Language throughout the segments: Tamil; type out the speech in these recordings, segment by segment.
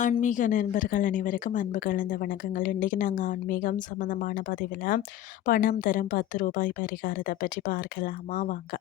ஆன்மீக நண்பர்கள் அனைவருக்கும் அன்பு கலந்த வணக்கங்கள். இன்றைக்கி நாங்கள் ஆன்மீகம் சம்மந்தமான பதிவில் பணம் தரும் பத்து ரூபாய் பரிகாரத்தை பற்றி பார்க்கலாமா வாங்க.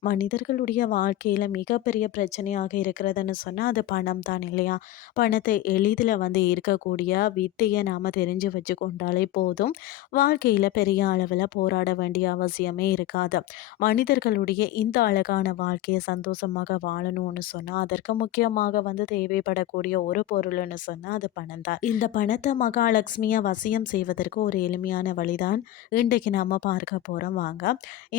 மனிதர்களுடைய வாழ்க்கையில் மிகப்பெரிய பிரச்சனையாக இருக்கிறதுன்னு சொன்னால் அது பணம் தான் இல்லையா? பணத்தை எளிதில் வந்து இருக்கக்கூடிய வித்தையை நாம் தெரிஞ்சு வச்சு கொண்டாலே போதும் வாழ்க்கையில் பெரிய அளவில் போராட வேண்டிய அவசியமே இருக்காது. மனிதர்களுடைய இந்த அழகான வாழ்க்கையை சந்தோஷமாக வாழணும்னு சொன்னால் அதற்கு முக்கியமாக வந்து தேவைப்படக்கூடிய ஒரு பொருள் சொல்லணும்னு சொன்னால் அது பணம் தான். இந்த பணத்தை மகாலட்சுமியை வசியம் செய்வதற்கு ஒரு எளிமையான வழிதான் இன்றைக்கு நாம் பார்க்க போகிறோம் வாங்க.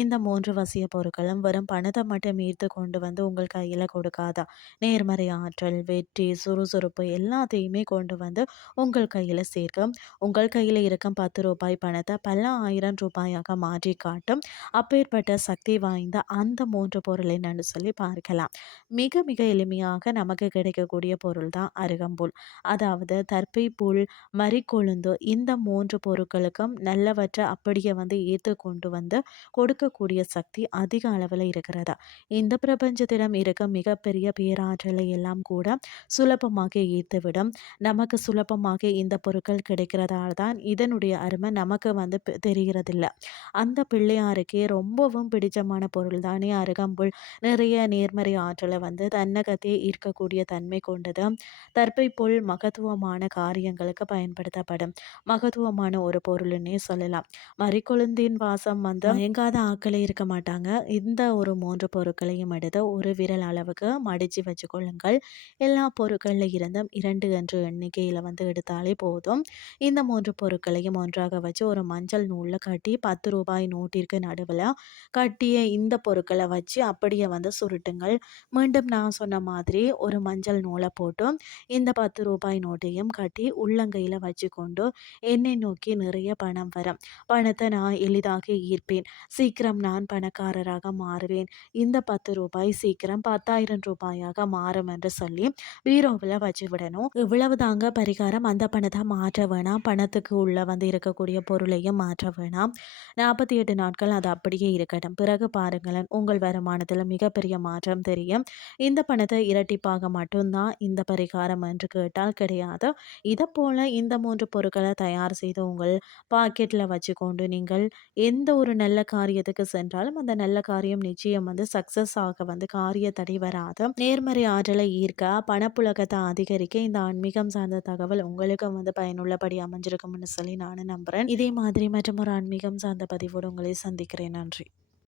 இந்த மூன்று வசிய பொருட்களும் வெறும் பணத்தை மட்டும் ஈர்த்து கொண்டு வந்து உங்கள் கையில் கொடுக்காதா? நேர்மறை ஆற்றல் வெற்றி சுறுசுறுப்பு எல்லாத்தையுமே கொண்டு வந்து உங்கள் கையில் சேர்க்கும். உங்கள் கையில் இருக்கும் பத்து ரூபாய் பணத்தை பல ஆயிரம் ரூபாயாக மாற்றி காட்டும். அப்பேற்பட்ட சக்தி வாய்ந்த அந்த மூன்று பொருள் என்னன்னு சொல்லி பார்க்கலாம். மிக மிக எளிமையாக நமக்கு கிடைக்கக்கூடிய பொருள் தான் அருகம்புல். புல் அதாவது தற்பை புல் மறிக்கொழுந்து இந்த மூன்று பொருட்களுக்கும் நல்லவற்றை அப்படியே வந்து ஏற்று கொண்டு வந்து கொடுக்கக்கூடிய சக்தி அதிக அளவில் இருக்கிறதா. இந்த பிரபஞ்சத்திடம் இருக்க மிகப்பெரிய பேராற்றலை எல்லாம் கூட சுலபமாக ஈர்த்துவிடும் நமக்கு சுலபமாக இந்த பொருட்கள் கிடைக்கிறதால தான் இதனுடைய அருமை நமக்கு வந்து தெரிகிறதில்ல. அந்த பிள்ளையாருக்கே ரொம்பவும் பிடிச்சமான பொருள் தானே. அருகம்புல் நிறைய நேர்மறை ஆற்றலை வந்து தன்னகத்தே ஈர்க்கக்கூடிய தன்மை கொண்டது தற்பை புல் மகத்துவமான காரியங்களுக்கு பயன்படுத்தப்படும். மகத்துவமான ஒரு பொருள்னே சொல்லலாம். மறிக்கொழுந்தின் வாசம் வந்து மயங்காத ஆக்களே இருக்க மாட்டாங்க. இந்த ஒரு மூன்று பொருட்களையும் எடுத்து ஒரு விரல் அளவுக்கு மடித்து வச்சுக்கொள்ளுங்கள். எல்லா பொருட்களில் இருந்தும் இரண்டு என்று எண்ணிக்கையில் வந்து எடுத்தாலே போதும். இந்த மூன்று பொருட்களையும் ஒன்றாக வச்சு ஒரு மஞ்சள் நூலில் கட்டி பத்து ரூபாய் நோட்டிற்கு நடுவில் கட்டிய இந்த பொருட்களை வச்சு அப்படியே வந்து சுருட்டுங்கள். மீண்டும் நான் சொன்ன மாதிரி ஒரு மஞ்சள் நூலை போட்டு இந்த பத்து ரூபாய் நோட்டையும் கட்டி உள்ளங்கையில் வச்சுக்கொண்டு என்னை நோக்கி நிறைய பணம் வரும். பணத்தை நான் எளிதாக ஈர்ப்பேன். சீக்கிரம் நான் பணக்காரராக மாறுவேன். இந்த பத்து ரூபாய் சீக்கிரம் பத்தாயிரம் ரூபாயாக மாறும் என்று சொல்லி பீரோவில் வச்சு விடணும். இவ்வளவு தாங்க பரிகாரம். அந்த பணத்தை மாற்ற வேணாம். பணத்துக்கு உள்ள வந்து இருக்கக்கூடிய பொருளையும் மாற்ற வேணாம். நாற்பத்தி எட்டு நாட்கள் அது அப்படியே இருக்கட்டும். பிறகு பாருங்களேன் உங்கள் வருமானத்தில் மிகப்பெரிய மாற்றம் தெரியும். இந்த பணத்தை இரட்டிப்பாக மட்டும்தான் இந்த பரிகாரம் என்று கேட்டால் கிடையாது. இதை போல் இந்த மூன்று பொருட்களை தயார் செய்து உங்கள் பாக்கெட்டில் வச்சுக்கொண்டு நீங்கள் எந்த ஒரு நல்ல காரியத்துக்கு சென்றாலும் அந்த நல்ல காரியம் நிச்சயம் வந்து சக்ஸஸ் ஆக வந்து காரிய தடை வராது. நேர்மறை ஆற்றலை ஈர்க்க பணப்புழக்கத்தை அதிகரிக்க இந்த ஆன்மீகம் சார்ந்த தகவல் உங்களுக்கும் வந்து பயனுள்ளபடி அமைஞ்சிருக்கும்னு சொல்லி நானும் நம்புகிறேன் இதே மாதிரி மற்றும் ஒரு ஆன்மீகம் சார்ந்த பதிவோடு உங்களை சந்திக்கிறேன். நன்றி.